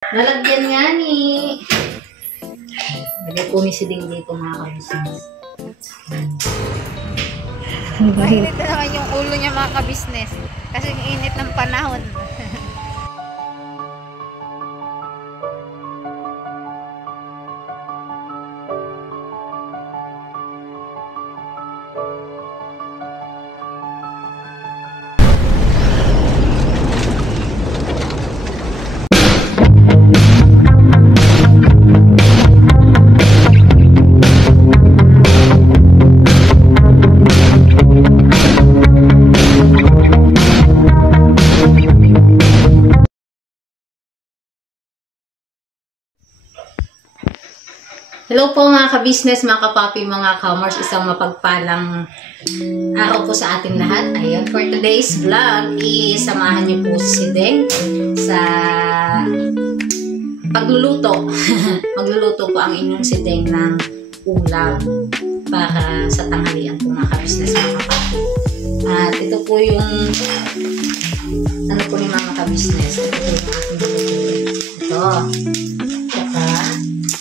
Nalagyan nga ni. Lagay po ni Siding dito mga kabisnes. Mainit na naman yung ulo niya mga kabisnes. Kasi yung init ng panahon. Hello po mga ka-business, mga kapapi, mga commerce, isang mapagpalang araw po sa ating lahat. Ayun, for today's vlog, samahan niyo po si Siding sa pagluluto. Magluluto po ang inyong Siding ng ulam para sa tanghalian po mga ka-business, mga kapapi. At ito po yung ano po ni mga ka-business. Ito po yung ating lulutuin. Ito.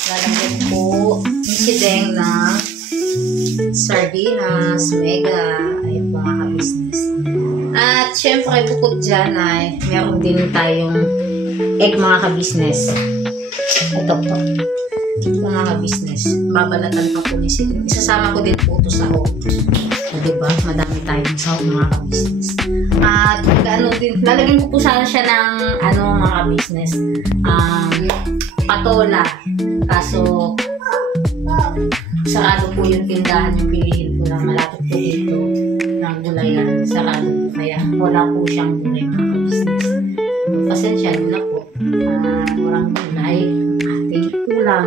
Lalagyan po yung Siding ng sardinas, mega, ayun po mga ka-business. At syempre bukod dyan ay meron din tayong egg mga ka-business. Ito po. Mga ka-business. Babalatan pa po ni Siding. Isasama ko din po ito sa home. So, diba? Madami tayong sa home mga ka-business. At ano din, lalagyan ko po sana siya ng ano mga ka-business. Patola. Kaso, sarado po yung tindahan yung bilihin ko na malapit po dito ng gulayan. Sarado po kaya wala po siyang gulay mga ka-business. Pasensya na po. Walang gulay ating ulam.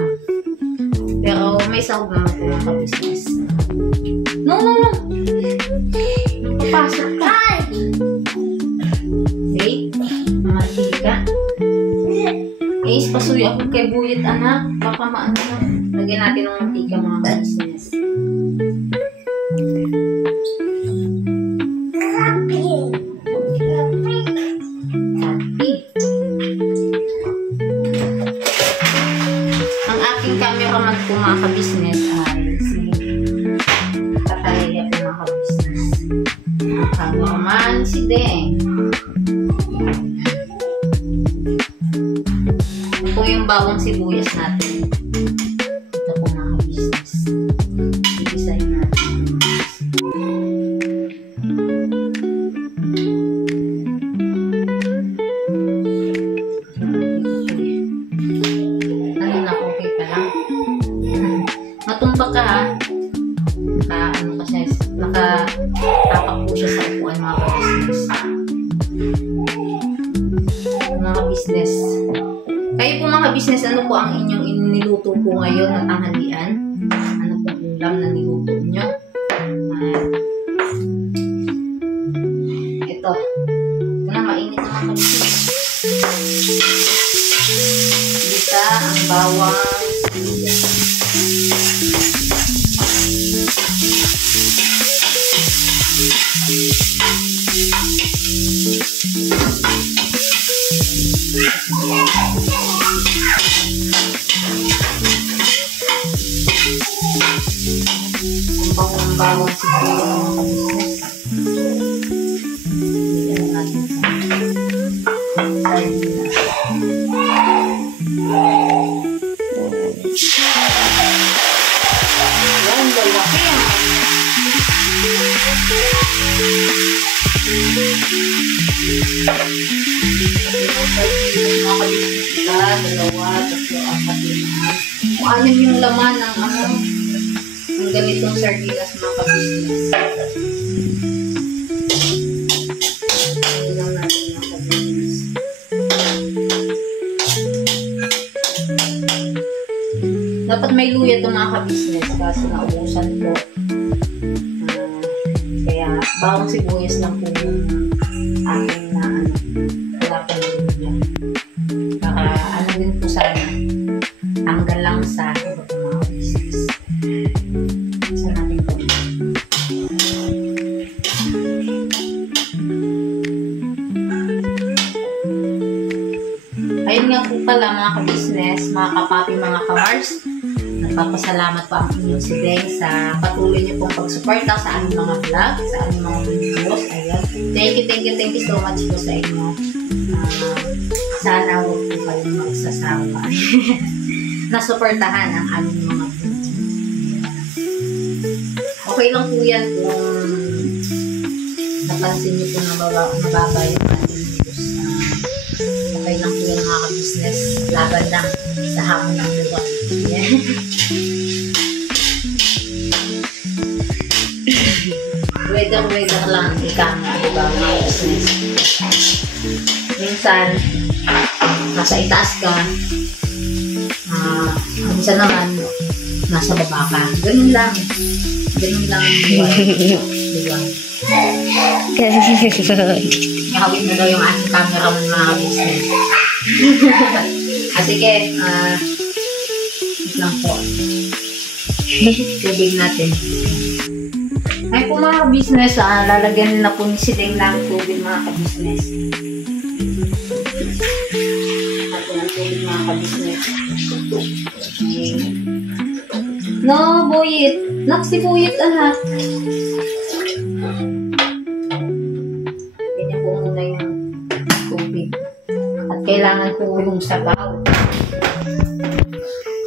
Pero may sahog naman po mga ka-business. No! Papasok ka! Wait. Mamantika. Pasuyo ako kay Buyit, anak. Baka maano na. Lagyan natin ng mantika mga ka-business. Happy. Ang aking cameraman po mga ka-business ay si Katalaya po mga ka-business. Ang cameraman si Deng. Ito yung bawang sibuyas natin. Ito po mga ka-business. Ibisahin natin. Ano na, okay pa lang. Matumba ka ha. Nakatapak po siya sa upuan mga ka-business. Mga ka-business. Kayo po mga business, ano po ang inyong iniluto po ngayon na tanghalian? Ano po ulam na niluto nyo? Ito. Ito na, mainit na mga business. Lita ang bawang. Ang bawang siguro mga ka-business. Bigyan natin sa sardinas. Yan, lalaki yan. Mga ka-business ka, 2, 3, 4, 5. Kung anim yung laman ng ano, ang ganitong sardinas mga ka-business. Ito lang natin mga ka-business. Dapat may luya ito mga ka-business kasi naubusan po. Kaya bawang sibuyas lang po yung aking na ano, wala pa yung luya. Para ano din po sana, tanggal lang sa iba po mga ka-business. Saan natin po? Ayun nga po pala mga mga ka-business, mga kapapi, mga ka-Mars. Nagpapasalamat po ang inyong si Deng sa patuloy niyo pong pagsuporta sa aming mga vlog, sa aming mga videos. Ayan. Thank you so much po sa inyo. Sana huwag po kayong magsasawa na suportahan ang aming mga videos. Okay lang po yan kung napansin niyo po na mababa yung ating videos. Okay lang po yan mga ka-business. Laban lang sa hamon ng lugar. Ayan. Weather lang ika nga, diba, mga business. Minsan, nasa itaas ka, minsan naman, nasa baba ka. Ganun lang. Ganun lang. Diba? Nakawit na daw yung ating camera mo mga business. Sige, lang po. Tubig natin. Ay po mga ka-business, lalagyan na po ni si Deng ng tubig mga ka-business. Ito ng tubig mga ka-business. Okay. No, buyit. Si buyit, anak. Ganyan po muna yung tubig. At kailangan po yung sabaw.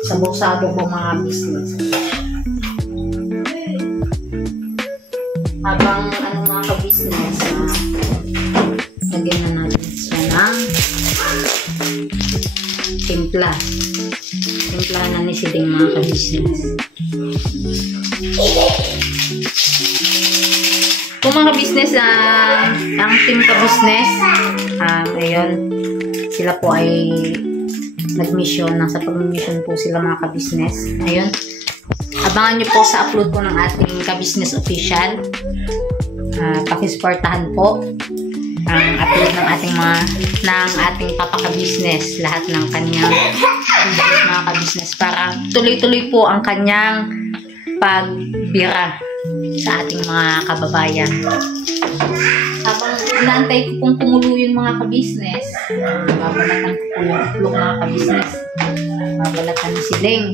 Sabog-sabog po mga business. Habang mga ka-business, lagyan na natin siya ng timpla. Timpla na ni si Deng mga ka-business. Kung mga ka-business, ang team ka-business, ayun, sila po ay nag-mission. Nasa pag-mission po sila mga ka-business. Ayun. Abangan nyo po sa upload po ng ating ka-business official. Pakisuportahan po ang upload ng ating papaka-business, lahat ng kanyang mga ka-business para tuloy-tuloy po ang kanyang pagbira sa ating mga kababayan. Habang inaantay ko pong kumulo yung mga ka-business, babalatan ko po yung itlog mga ka-business. Babalatan ni si Deng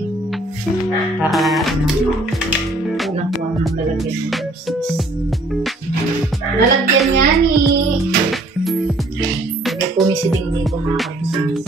para unang po ang lalagyan ng ka-business. Lalagyan nga ni lagay po ni si Deng dito mga ka-business.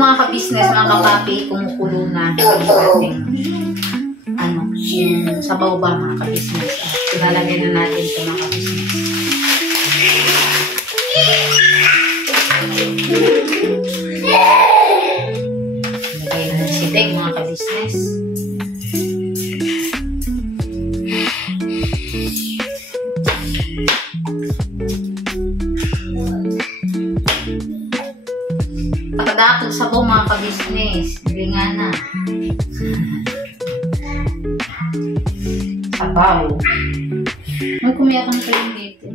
Mga ka-business, mga kapapi, kumukulo na yung ating yung sabaw ba mga ka-business. Ilalagay na natin ito mga ka-business. Ilagay na si Deng mga ka-business. Pagkadakot sabaw mga ka-business. Hindi nga na. Sabaw. May kumiyak ang kayo dito.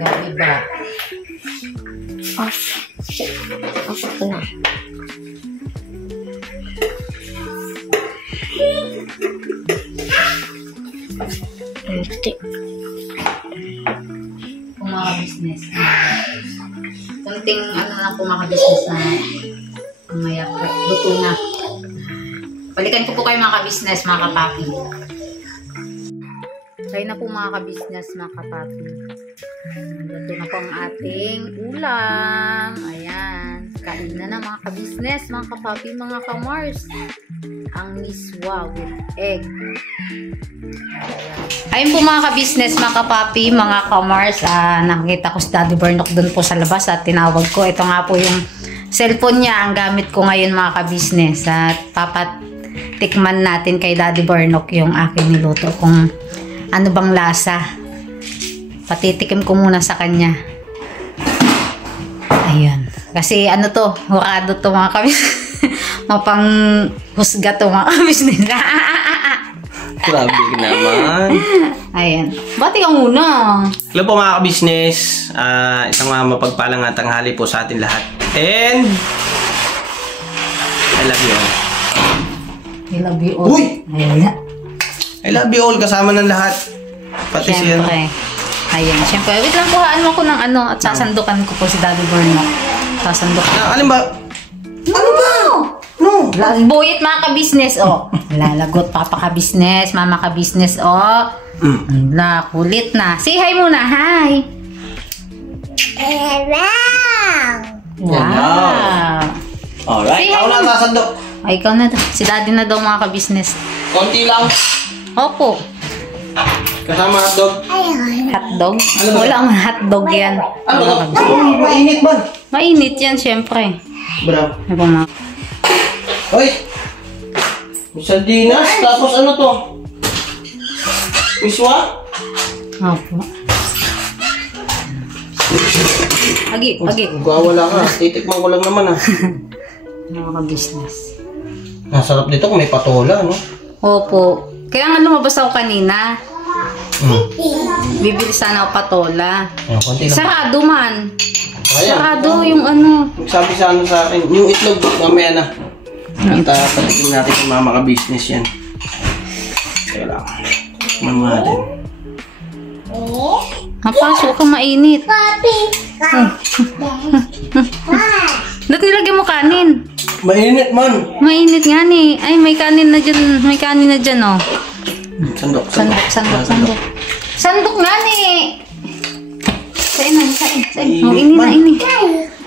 Yung iba. Off ko na. Kung mga business. Kunting ano na kung mga business na umaya po. Luto na. Balikan ko po kayo mga ka-business, mga kapapi. Kaya na po mga ka-business, mga kapapi. Luto na po ang ating ulam. Ayan. Kain na mga ka-business, mga kapapi, mga ka-Mars. Ang miswa with egg. Ayun po mga ka-business, mga kapapi, mga ka-Mars. Nakikita ko si Daddy Burnok doon po sa labas at tinawag ko. Ito nga po yung cellphone niya. Ang gamit ko ngayon mga ka-business. At papatikman natin kay Daddy Burnok yung aking niluto. Kung ano bang lasa. Patitikim ko muna sa kanya. Ayan. Kasi ano to, hurado to mga ka-business. Mapang husga to mga ka-business. Grabe naman. Ayan. Bati ka muna. Hello po mga ka-business. Isang mapagpalang tanghali po sa atin lahat. And I love you all. I love you all. Uy! Ayan. I love you all kasama ng lahat. Pati siya. Siyempre. Ayan. Siyempre. Wait lang, kuhaan mo ko ng ano at sasandukan ko po si Daddy Burnok. Sasandukan. Alin ba? Ano ba? No. Buyit mga ka-business, oh. Lalagot, papa ka-business, mama ka-business, oh. Wala, kulit na. Say hi muna, hi. Hello. Wow. Alright, Say hi ako na muna. sasandok. Ay, ikaw na daw. Si Daddy na daw mga ka-business. Konti lang. Opo. Kasama hotdog. Hotdog? Ano ba? Wala ang hotdog yan. Ano Mga ba? ka-business. Mainit ba? Mainit yan, syempre. Bro. Ano ba mga? Hoy! May sardinas, tapos ano to? Miswa? Opo. Agi. Wala ka. Titikman ko lang naman Mga ka-business. Nasarap dito kung may patola, no? Opo. Kaya nga lumabas ako kanina. Bibili sana ako patola. Konti lang. Sarado man. Ayan. Sarado yung ano. Magsabi sa ano sa akin, yung itlog, mamaya na. At patikin natin kung mama ka-business yan. Kaya lang. Mama natin. Mapasok ka, mainit. Ba't nilagyan mo kanin? Mainit man! Mainit nga ni. Ay, may kanin na dyan. May kanin na dyan, oh. Sandok. Sandok nga ni. Sain. Mainit.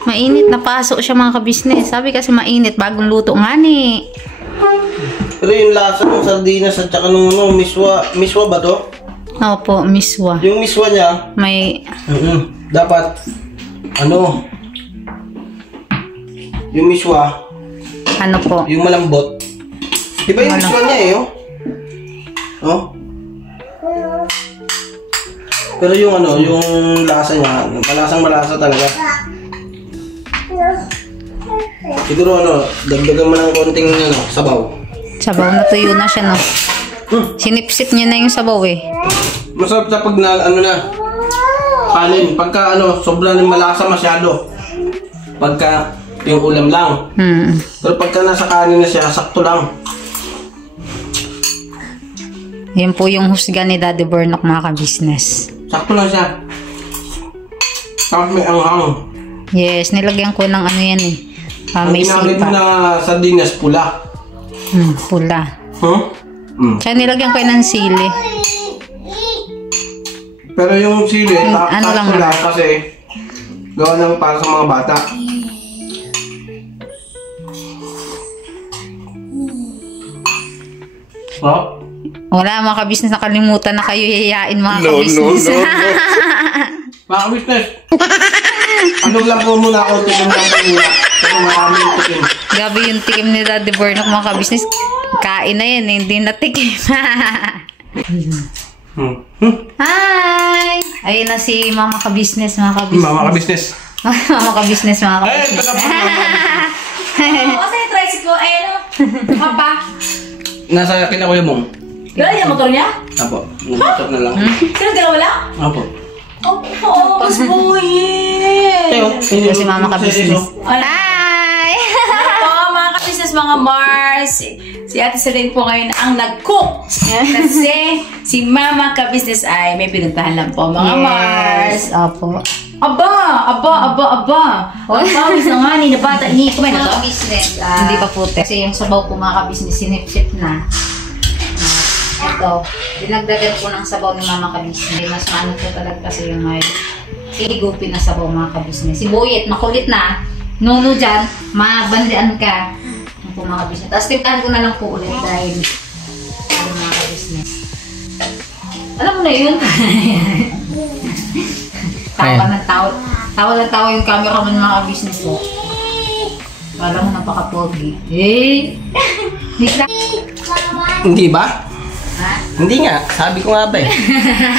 Mainit. Napasok siya mga ka-business. Sabi kasi mainit. Bagong luto nga ni. Pero yung lasa ng sardinas at saka nung ano, miswa ba to? Opo, miswa. Yung miswa niya, May... dapat, ano, yung miswa, Ano po? yung malambot. Di ba yung miswa niya oh? Oh? Pero yung ano, yung lasa niya, malasa talaga. Siguro ano, dagdagan mo ng konting ano, sabaw. Sabaw na tuyo na siya, no? Sinipsip niya na yung sabaw, eh. Masarap sa pag na, ano na, kanin. Pagka ano, sobra ng malasa masyado. Pagka yung ulam lang. Pero pagka nasa kanin na siya, sakto lang. Yan po yung husga ni Daddy Burnok, mga ka-business. Sakto lang siya. Tapos may anghang. Yes, nilagyan ko ng ano yan, eh. Ang May ginamit mo sipa. na sardinas, pula. Pula. Mm. Kaya nilagyan ko yun ng sili. Pero yung sili, ano sakto lang lang kasi gawa ng para sa mga bata. Oh? Wala, mga ka-business, nakalimutan na kayo yayain, mga ka-business. Mga business. Ano lang po muna ako, tikim lang po muna. Pero maraming tikim. Gabi yung tikim ni Daddy Burnok, mga ka-business. Kain na yan, hindi na tikim. Hi! Ayun na si Mama ka-business, mga ka-business. Mama ka-business. Mama ka-business, mga ka-business. Ito na po. Kasi yung tricycle, Papa. Nasa kila Kuya Mong. Gano'n yung motor niya? Apo, nag-stop na lang. Sino dalawa lang? Apo. Opo, Mas Boyet! Ito si Mama ka-business. Hi! Opo, mga ka-business, mga Mars. Si Ate Celine po ngayon ang nag-cook. Kasi si Mama ka-business ay may pinuntahan lang po, mga Mars. Opo. Aba! Pawis na nga ni na bata ni kumain na to? Mga business. Hindi pa puti. Kasi yung sabaw po mga ka-business, sinip-sip na. Ito, dinagdagan po ng sabaw ni Mama ka-business. Mas maano po talaga kasi yung may higupin na sabaw mga ka-business. Si Boyet, makulit na. Nuno dyan, mabandian ka. Yung po mga ka-business. Tapos timplahan ko na lang po ulit dahil mga ka-business. Alam mo na yun. Tawa ng tawa. Tawa ng tawa yung cameraman mga ka-business ko. Kala mo napaka-pogi. Hindi ba? Ha? Hindi nga, sabi ko nga ba eh.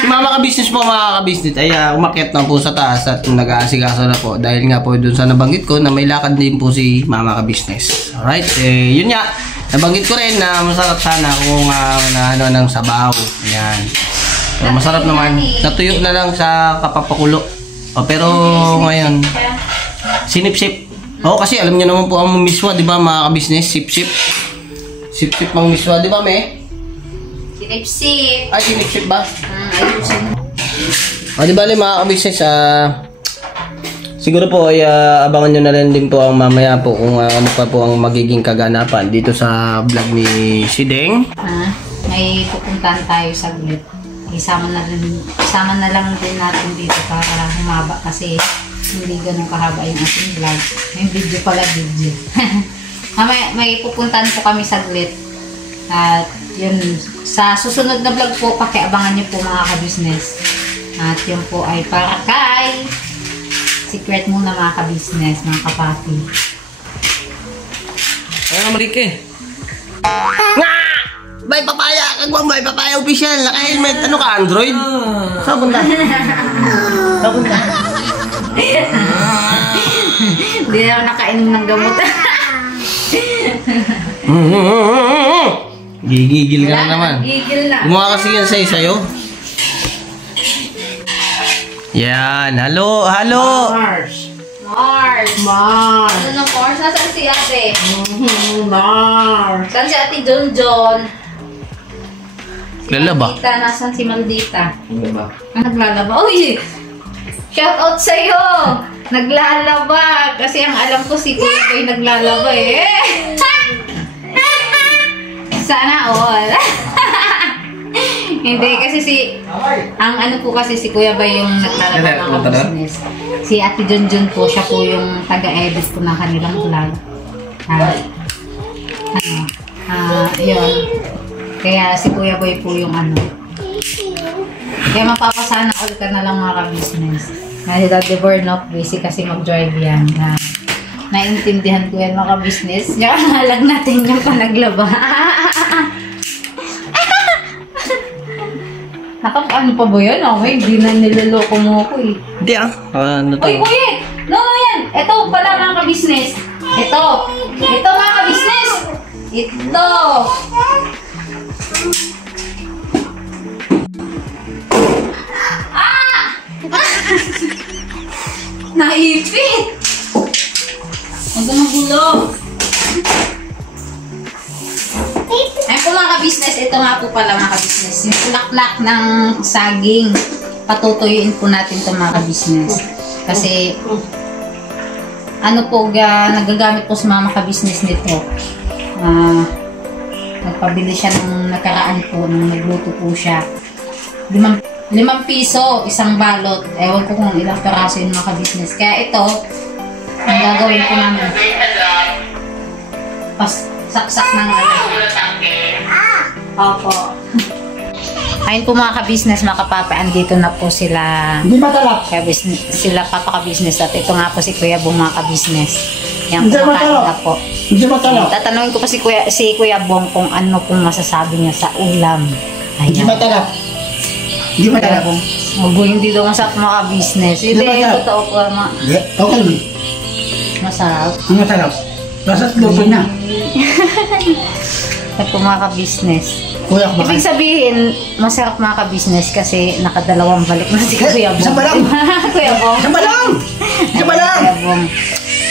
Si Mama ka-business po mga ka-business ay umakyat na po sa taas at nag-aasikaso na po dahil nga po dun sa nabanggit ko na may lakad din po si Mama ka-business. Alright, yun nga, nabanggit ko rin na masarap sana kung ano ng sabaw. Ayan. So, masarap naman. Natuyo na lang sa kapapakulo. Pero ngayon, sinip-sip. Oo, kasi alam niyo naman po ang miswa, di ba mga ka-business? Sip-sip. Sip-sip mang miswa, di ba, me? Sinip-sip. Ay, sinip-sip ba? Ayusin. O, di ba, mga ka-business, siguro po ay abangan nyo na rin din po ang mamaya po kung ano pa po ang magiging kaganapan dito sa vlog ni Sideng. May pupuntahan tayo saglit. Isama na lang din natin dito para humaba kasi hindi ganun kahaba yung ating vlog. Yung video pala video. may pupuntahan po kami saglit. At yun, sa susunod na vlog po, pakiabangan nyo po mga ka-business. At yun po ay para kay secret muna mga ka-business, mga kapati. Ano Marike? Nga! Bay papaya! Kagwang bay papaya official! Naka-helmet! Ano ka, Android? Saan punta? Saan punta? Hindi na ako nakainom ng gamot. Gigigil ka na naman. Gigil na. Gumawa kasi yan sa'yo. Yan. Halo! Mars. Ano na Mars? Nasaan si ate? Mars. Saan si ate John? Lalaba. Maldita, nasaan si Maldita? Lalaba. Naglalaba. Uy! Shout out sa'yo! Naglalaba! Kasi ang alam ko si Kuya Boy naglalaba eh. Sana all. Hindi kasi ang ano po kasi si Kuya Boy yung naglalaba ng business. Si Ate Junjun po, siya po yung taga-edit po ng kanilang vlog. Yun. Kaya si Kuya Boy po yung ano. Kaya mapapasana all ka na lang mga ka-business. Kasi Daddy Burnok, busy kasi mag-drive yan. Naintindihan ko yan mga ka-business. Kaya halag natin yung panaglaba. Nakapaan pa ba yan? Okay, hindi na niloloko mo ako eh. Hindi ano to? Uy, kuya! No, yan! Ito pala mga ka-business. Ito mga ka-business. Ito. Naipit! Huwag ka magulo. Ay po mga ka-business, ito nga po pala mga ka-business. Yung pulaklak ng saging, patutuyuin po natin ito mga ka-business. Kasi, ano po, nagagamit po sa mga ka-business nito. Nagpabili siya nung nakaraan po, nung nagluto po siya. 5 piso, isang balot. Ewan ko kung ilang peraso yung mga ka-business. Kaya ito, ang gagawin ko namin. Saksak ng Opo. Ayun po mga ka-business, mga kapapa, andito na po sila. Hindi matalap. Sila papa ka-business at ito nga po si Kuya Bong mga ka-business. Yan Hindi po matalap. na po. Hindi matalap. Tatanungin ko pa si Kuya Bong kung ano pong masasabi niya sa ulam. Hindi Ayan. matalap. Hindi Kuya matalap. Bong. Hindi daw masarap mga ka-business. Hindi, matalap. totoo po. Okay. Masarap. Ang matalap. Basta't luto na. At po mga ka-business. Kuya, Ibig sabihin, masarap mga ka-business kasi nakadalawang balik na si Kuya Bong. Isa pa lang. Kuya Bong. Isa pa lang! Isa pa lang! Kuya Bong.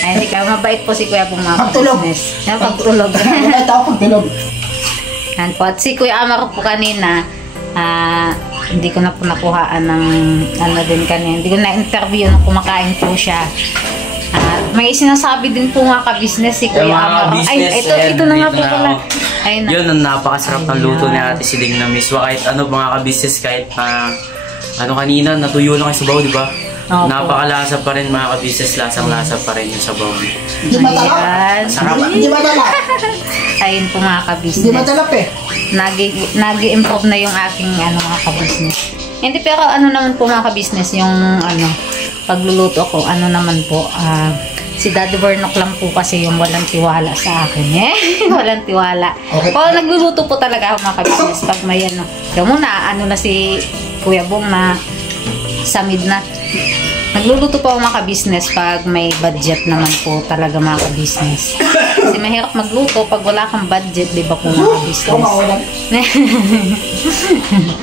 Ay, hindi ka. Mabait po si Kuya Bong mga Pagtulog. ka-business. Yan, pagtulog. Wala tao pagtulog. Yan po. At si Kuya Amar po kanina, hindi ko na po nakuhaan ng ano din kanina. Hindi ko na-interview nung kumakain po siya. May sinasabi din po mga ka-business si Kuya Yung mga Amar. Ay, business, ito na nga po dito na pala. ako. Ayun na. Yun, ang napakasarap ng luto ni Ate Siling na miswa. Kahit ano mga ka-business, kahit ano kanina, natuyo lang yung sabaw, di ba? Opo. Napakalasa pa rin mga ka-business, lasang-lasa pa rin yung sabaw. Hindi matalap. Ayan. Hindi matalap. Ayun po mga Hindi ka-business. matalap eh. Nag-improve na yung aking mga ka-business. Hindi, pero ano naman po mga ka-business, yung pagluluto ko, naman po, si Daddy Bernok lang po kasi yung walang tiwala sa akin. Walang tiwala. Okay. O, nagluluto po talaga ako mga ka-business pag may Kaya muna, na si Kuya Bong na samid na. Nagluluto po ako mga ka-business pag may budget naman po talaga mga ka-business. Kasi mahirap magluto pag wala kang budget, di ba po mga ka-business?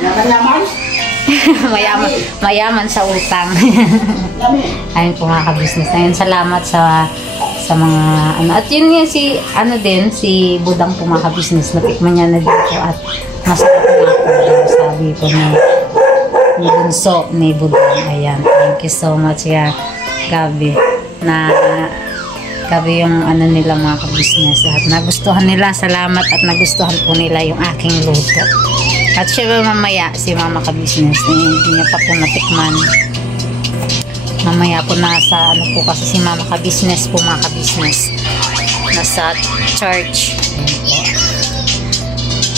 Yaman-yaman? mayaman sa utang. Ayun po mga ka-business. Ayun, salamat sa mga At yun nga si Budang po mga ka-business. Natikman niya na dito at masarap nga po daw, sabi po ni Bunso ni Budang. Ayan, thank you so much Gabi. Gabi yung nila mga ka-business. At nagustuhan nila, salamat at nagustuhan po nila yung aking luto. At syempre mamaya si Mama ka-business, hindi niya pa po natikman. Mamaya po nasa po kasi si Mama ka-business po mga ka-business. Nasa church.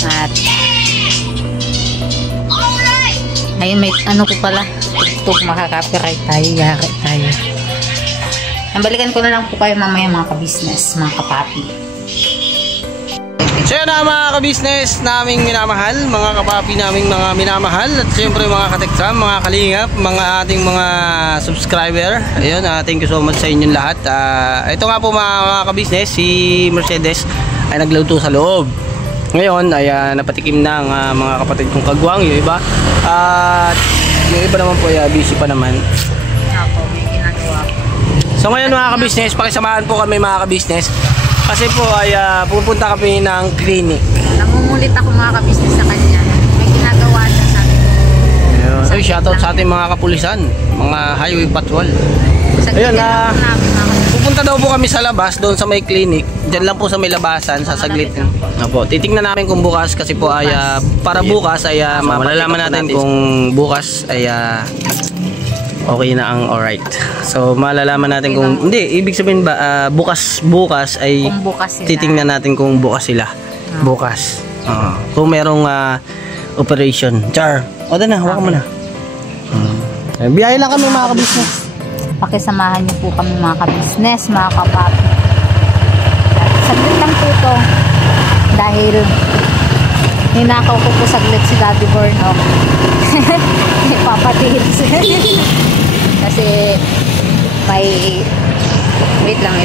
At ayun, may po pala. Tuk makaka-copyright tayo, yari tayo. Nabalikan ko na lang po kayo mamaya mga ka-business, mga kapapi. So yun na mga ka-business naming minamahal, mga kapapi naming mga minamahal, at syempre mga katekram, mga kalingap, mga ating mga subscriber. Ayun, thank you so much sa inyong lahat. Ito nga po mga ka-business, si Mercedes ay nagluto sa loob. Ngayon ay napatikim na ang mga kapatid kong kagwang, yung iba. At yung iba naman po ay busy pa naman. Ako, may ginagawa po. So ngayon mga ka-business, pakisamahan po kami mga ka-business. Kasi po ay pupunta kami ng clinic. Nangungulit ako mga ka-business sa kanya. May ginagawa siya sa akin. Ayun, shoutout sa ating mga kapulisan, mga highway patrol. Ayun, pupunta daw po kami sa labas, doon sa may clinic. Diyan lang po sa may labasan, sasaglit. Opo, titingnan namin kung bukas kasi po ay para bukas ay malalaman natin kung bukas ay okay na ang alright. So malalaman natin kung hindi, ibig sabihin ba bukas ay Kung bukas sila. titingnan natin kung bukas sila. Bukas. Kung merong operation. Char. O na, hawakan mo na. Biyahe lang kami mga ka-business. Pakisamahan niyo po kami mga ka-business, mga kapapi. Saglit lang po ito. Dahil ninakaw ko po saglit si Daddy Bernok. Ipapatid. Kasi may wait lang.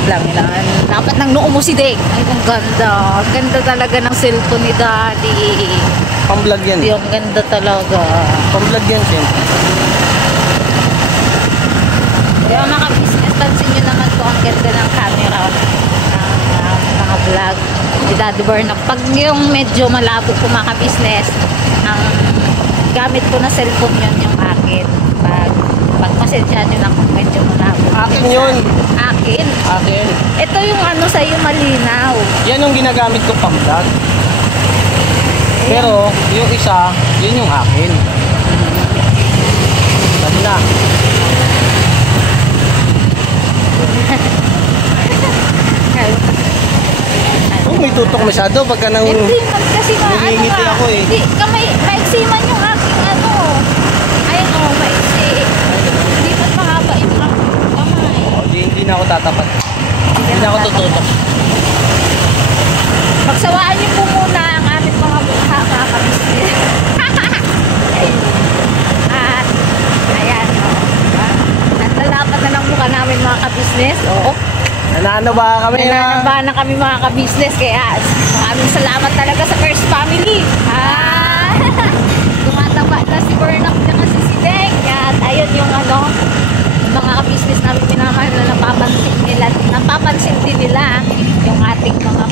Dapat nang noo mo si Dek. Ay, ang ganda. Ang ganda talaga ng cellphone ni Daddy. Pang-vlog yan. Ang ganda talaga. Pang-vlog yan siyempre. Kaya mga business, pansin nyo naman po ang ganda ng camera ng mga vlog ni Daddy Bernok. Pag yung medyo malabo po mga business, ang gamit ko na cellphone yun yung akin. Pag pasensya nyo na kung medyo malabo. Akin yun. Akin. Akin. Ito yung sa'yo malinaw. Yan yung ginagamit ko pang-vlog. Pero yung isa, yun yung akin. Sabi na. May tutok masyado pagka nang Hindi man kasi nangingiti ako eh. Hindi, maiksi man yung aking ayun maiksi. Hindi man mahaba yung aking kamay. Hindi na ako tatapat. Hindi na ako tututok. Pagsawaan niyo po muna ang aming mga mukha, mga kabisnes. At, ayan, diba? Nagtalapat na ng mukha namin mga kabisnes. Oo. Nanano ba kami na? Nananabahan na kami mga ka-business. Kaya maraming salamat talaga sa First Family. Tumataba na si Bernac at si Sideng. At ayun yung mga ka-business namin minamahal na napapansin din nila yung ating mga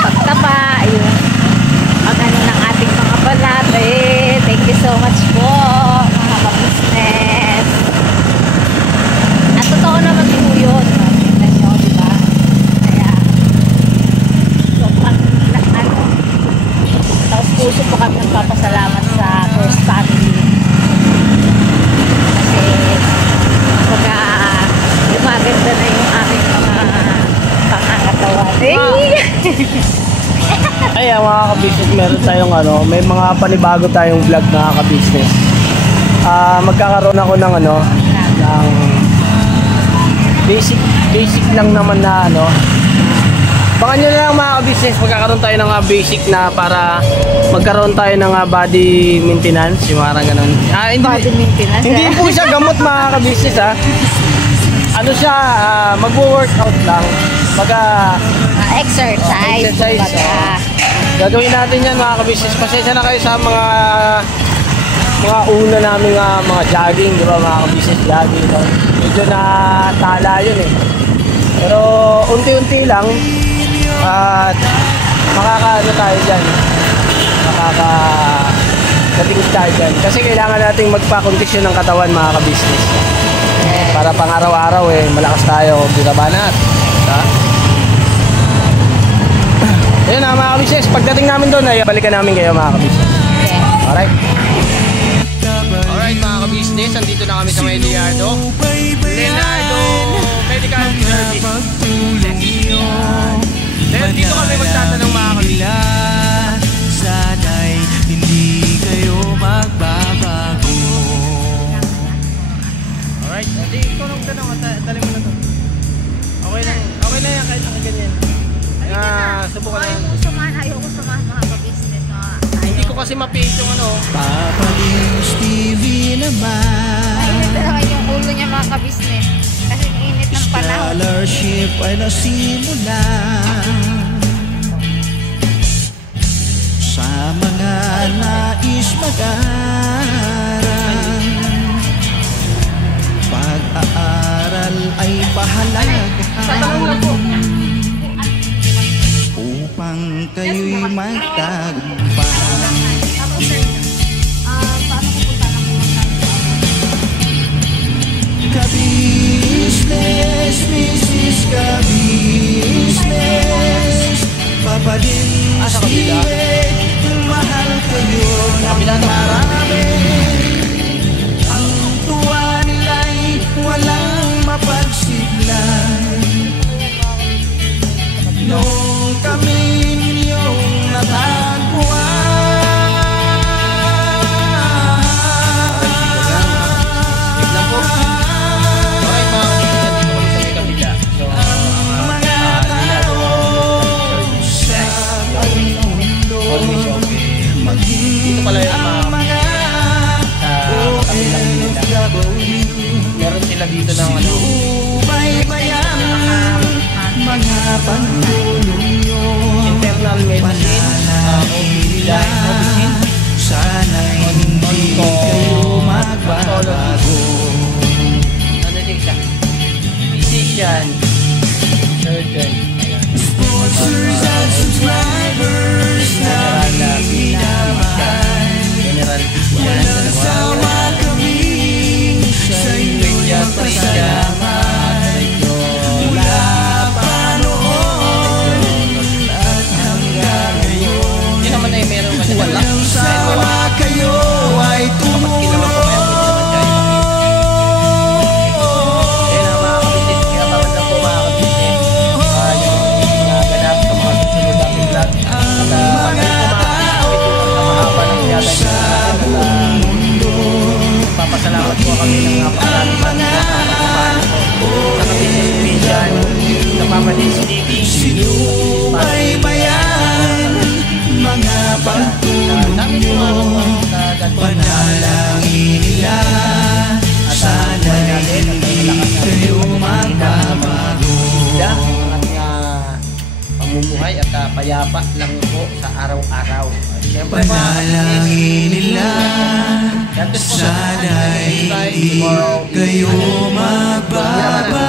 pagtaba, yung ng ating mga balat. Thank you so much po mga ka-business. At totoo naman po yun. Tingnan nyo, diba? Kaya sobrang taos puso po kami nagpapasalamat sa First Family. Kasi gumaganda na yung aming mga pangangatawan. Ay, mga ka-business, meron tayong may mga panibago tayong vlog mga ka-business. Magkakaroon ako ng ng basic lang naman na Baka nyo na lang mga ka-business, magkakaroon tayo ng basic na para magkaroon tayo ng body maintenance, yung parang ganun. Body maintenance? Hindi po siya gamot mga ka-business Ano siya, mag-workout lang. Exercise. Gagawin natin yan mga ka-business. Pasensya na kayo sa mga una namin mga jogging, di ba mga ka-business jogging. Medyo natala yun Pero unti-unti lang at makakaano tayo dyan. Makakatingin tayo dyan. Kasi kailangan nating magpa-condition ng katawan mga ka-business. Para pang araw-araw malakas tayo. Binabanat. Ayun mga ka-business, pagdating namin doon ay balikan namin kayo mga ka-business. Alright. Alright mga ka-business, andito na kami sa Leonardo Medical Service. Dito kami magtatanong mga ka-business. Sana'y hindi kayo magbabago. Alright, hindi ikaw nang tanong, tali mo na to. Okay na yan kahit nakaganyan. Subukan na. Ayoko samahan mga ka-business. Hindi ko kasi mapihit yung Papaliws TV naman. Mainit talaga yung ulo niya mga ka-business. Kasi ang init ng panahon. Scholarship ay nasimula sa mga nais mag-aral. Pag-aaral ay pahalagahan upang kayo'y magtagumpay. Ka-business, Mrs. Ka-business, Papa din Steve, mahal kayo ng marami. Ang tuwa nila'y walang mapagsiglan. Nung kami ninyong natagpuan. Dito pala yung mga kabilang nila. Meron sila dito ng mga pantulong yun, internal medicine, sana'y hindi kayo magbabago. Ano din siya? Physician, surgeon, Sponsors and subscribers na minamahal, general walang sawa kami sa inyong pasalamat. Mula pa noon at hanggang ngayon, hindi naman ay meron kasi walang sawa kayo ay tumulong. Papasalamat po kami ng napakaraming sa Ka-Business Vision, sa Papa Dins TV, Sinubaybayan mga pagtulong nyo, panalangin nila, sana'y hindi kayo mapayapa lang po sa araw-araw. At syempre, Panalangin nila sana'y hindi kayo magbabago.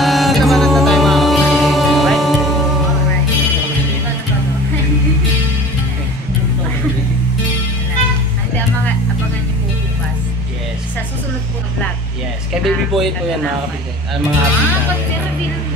Hindi, abangan niyo po bukas. Yes. Sa susunod po na vlog. Yes. Kay Baby Boy po yan mga kapatid. Mga update namin. Pero bilang